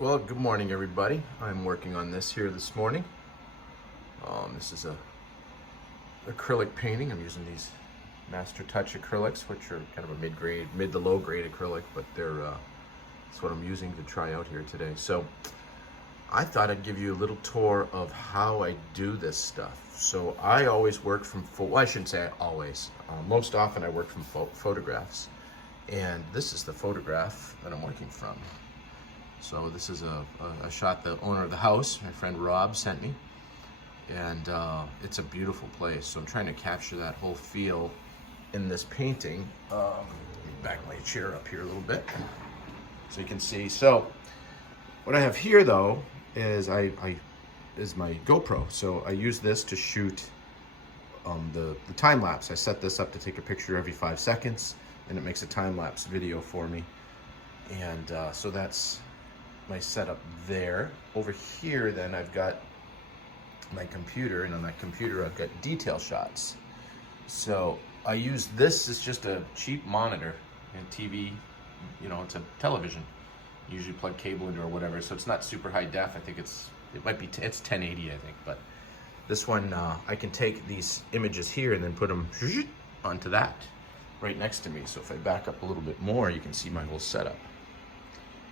Well, good morning, everybody. I'm working on this here this morning. This is a acrylic painting. I'm using these Master Touch acrylics, which are kind of a mid to low grade acrylic, but that's what I'm using to try out here today. So I thought I'd give you a little tour of how I do this stuff. So I always work from, well, I shouldn't say always. Most often I work from photographs, and this is the photograph that I'm working from. So this is a shot the owner of the house, my friend Rob, sent me. And it's a beautiful place. So I'm trying to capture that whole feel in this painting. Let me back my chair up here a little bit so you can see. So what I have here though is is my GoPro. So I use this to shoot the time lapse. I set this up to take a picture every 5 seconds, and it makes a time lapse video for me. And so that's my setup there. Over here then I've got my computer, and on that computer I've got detail shots. So I use this as just a cheap monitor and TV, you know, it's a television. You usually plug cable into or whatever, so it's not super high def. I think it's 1080, I think, but this one I can take these images here and then put them onto that right next to me. So if I back up a little bit more, you can see my whole setup.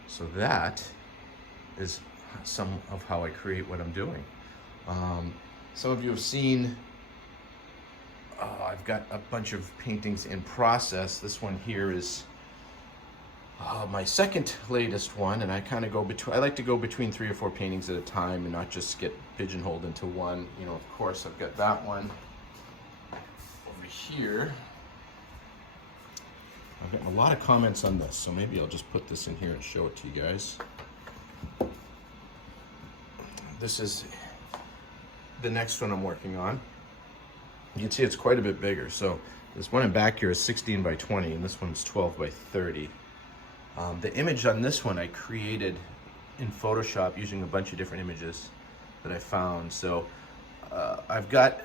So that is some of how I create what I'm doing. Some of you have seen, I've got a bunch of paintings in process. This one here is my second latest one, and I kind of go between, I like to go between 3 or 4 paintings at a time and not just get pigeonholed into one. You know, of course, I've got that one over here. I've gotten a lot of comments on this, so maybe I'll just put this in here and show it to you guys. This is the next one I'm working on. You can see it's quite a bit bigger. So this one in back here is 16 by 20, and this one's 12 by 30. The image on this one I created in Photoshop using a bunch of different images that I found. So I've got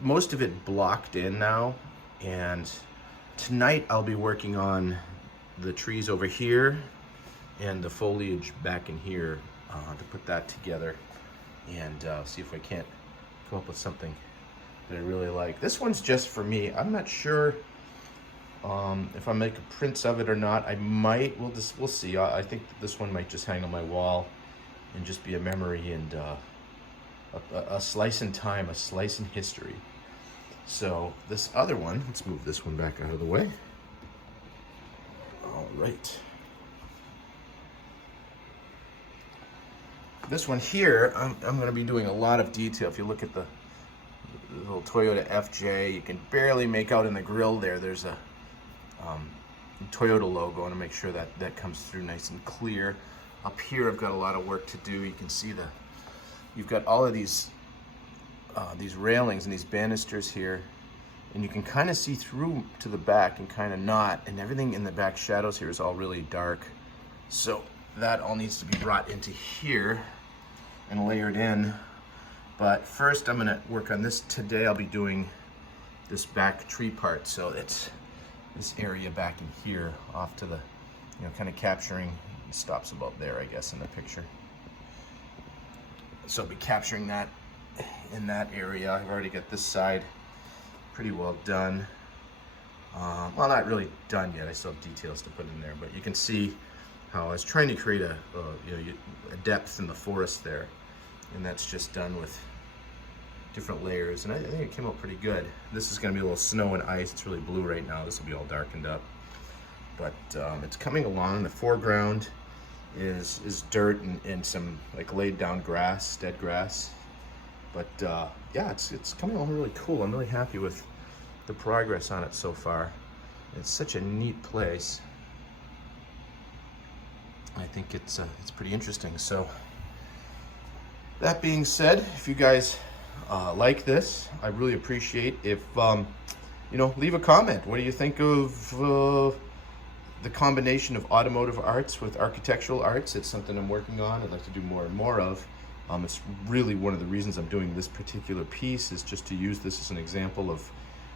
most of it blocked in now, and tonight I'll be working on the trees over here and the foliage back in here to put that together and see if I can't come up with something that I really like. This one's just for me. I'm not sure if I make prints of it or not. I might, we'll see. I think that this one might just hang on my wall and just be a memory and a slice in time, a slice in history. So this other one, let's move this one back out of the way. All right. This one here, I'm going to be doing a lot of detail. If you look at the little Toyota FJ, you can barely make out in the grill there. There's a Toyota logo. I want to make sure that that comes through nice and clear. Up here, I've got a lot of work to do. You can see you've got all of these railings and these banisters here, and you can kind of see through to the back and kind of not, and everything in the back shadows here is all really dark. So that all needs to be brought into here and layered in. But first I'm gonna work on this today. I'll be doing this back tree part. So it's this area back in here off to the, you know, kind of capturing, it stops about there, I guess, in the picture. So I'll be capturing that in that area. I've already got this side pretty well done. Well, not really done yet. I still have details to put in there, but you can see how I was trying to create a depth in the forest there, and that's just done with different layers, and I think it came out pretty good. This is going to be a little snow and ice. It's really blue right now. This will be all darkened up, but it's coming along. The foreground is dirt and some like laid down grass, dead grass, but yeah, it's coming along really cool. I'm really happy with the progress on it so far. It's such a neat place. I think it's pretty interesting. So that being said, if you guys like this, I really appreciate if you know, leave a comment. What do you think of the combination of automotive arts with architectural arts? It's something I'm working on. I'd like to do more and more of. It's really one of the reasons I'm doing this particular piece, is just to use this as an example of,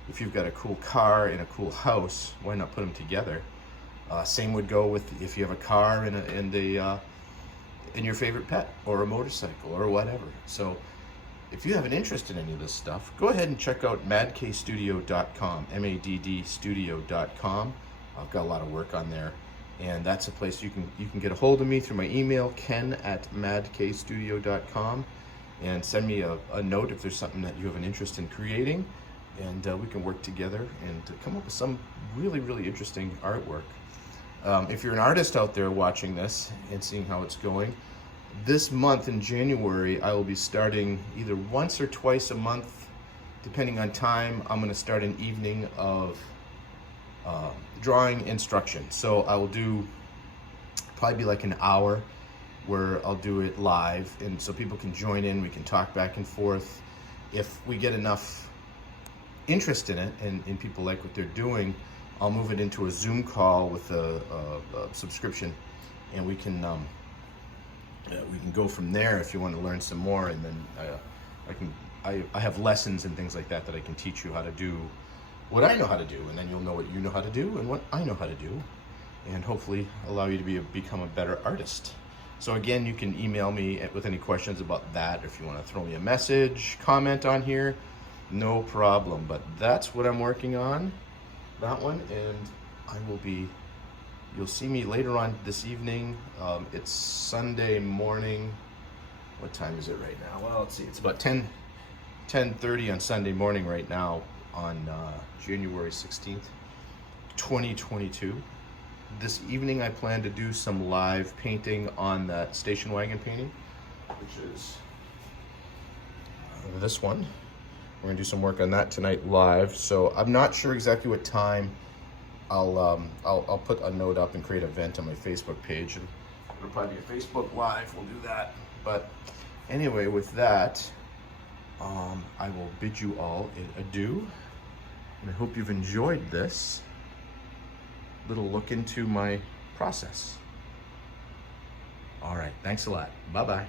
if you've got a cool car and a cool house, why not put them together? Same would go with if you have a car and in your favorite pet or a motorcycle or whatever. So if you have an interest in any of this stuff, go ahead and check out maddkstudio.com, maddstudio.com. I've got a lot of work on there, and that's a place you can get a hold of me through my email, ken@maddkstudio.com, and send me a note if there's something that you have an interest in creating, and we can work together and come up with some really, really interesting artwork. If you're an artist out there watching this and seeing how it's going, this month in January, I will be starting either once or twice a month, depending on time. I'm going to start an evening of drawing instruction. So I will do probably be like an hour where I'll do it live, and so people can join in, we can talk back and forth. If we get enough interest in it and people like what they're doing, I'll move it into a Zoom call with a subscription, and we can go from there if you want to learn some more. And then I have lessons and things like that I can teach you how to do what I know how to do, and then you'll know what you know how to do and what I know how to do, and hopefully allow you to become a better artist. So again, you can email me with any questions about that. If you want to throw me a message, comment on here, no problem. But that's what I'm working on, that one, and you'll see me later on this evening. It's Sunday morning. What time is it right now? Well, let's see, it's about 10:30 on Sunday morning right now, on January 16th, 2022. This evening I plan to do some live painting on that station wagon painting, which is this one. We're gonna do some work on that tonight live. So I'm not sure exactly what time. I'll put a note up and create an event on my Facebook page, and it'll probably be a Facebook Live. We'll do that. But anyway, with that, I will bid you all adieu, and I hope you've enjoyed this little look into my process. All right, thanks a lot. Bye-bye.